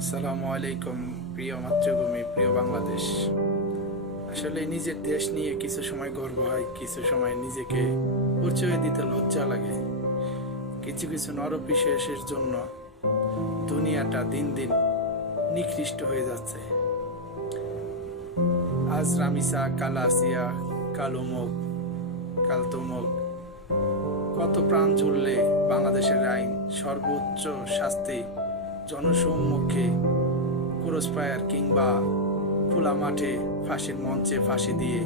আসসালামু আলাইকুম। প্রিয় মাতৃভূমি, প্রিয় বাংলাদেশ। আসলে নিজের দেশ নিয়ে কিছু সময় গর্ব হয়, কিছু সময় নিজেকে পরিচয় দিতে লজ্জা লাগে। কিছু কিছু নরপিশাচের জন্য দুনিয়াটা দিন দিন নিকৃষ্ট হয়ে যাচ্ছে। আজ রামিসা, কাল আসিয়া, কাল অমুক, কাল তমুক, কত প্রাণ ঝরলে বাংলাদেশের আইন সর্বোচ্চ শাস্তি জনসম্মুখে ক্রসফায়ার কিংবা খোলা মাঠে ফাঁসির মঞ্চে ফাঁসি দিয়ে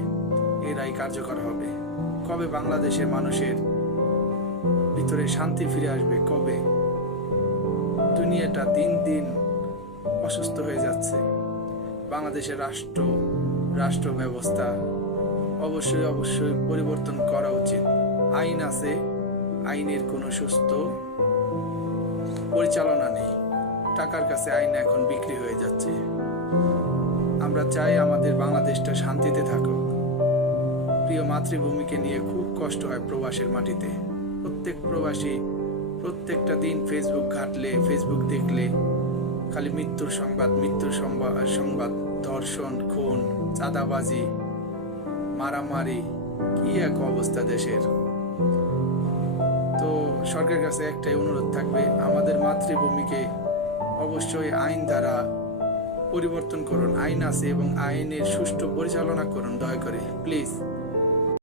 এরাই কার্যকর হবে। কবে বাংলাদেশের মানুষের ভিতরে শান্তি ফিরে আসবে? কবে? দুনিয়াটা দিন দিন অসুস্থ হয়ে যাচ্ছে। বাংলাদেশের রাষ্ট্র ব্যবস্থা অবশ্যই পরিবর্তন করা উচিত। আইন আছে, আইনের কোনো সুস্থ পরিচালনা নেই। টাকার কাছে আইন এখন বিক্রি হয়ে যাচ্ছে। আমরা চাই আমাদের বাংলাদেশটা শান্তিতে থাকুক। প্রিয় মাতৃভূমিকে নিয়ে খুব কষ্ট হয় প্রবাসের মাটিতে। প্রত্যেক প্রবাসী প্রত্যেকটা দিন ফেসবুক ঘাটলে, ফেসবুক দেখলে খালি মৃত্যুর সংবাদ, ধর্ষণ, খুন, চাঁদাবাজি, মারামারি, কি এক অবস্থা দেশের। তো সরকারের কাছে একটাই অনুরোধ থাকবে, আমাদের মাতৃভূমিকে অবশ্যই আইন দ্বারা পরিবর্তন করুন। আইন আছে এবং আইনের সুষ্ঠু পরিচালনা করুন, দয়া করে প্লিজ।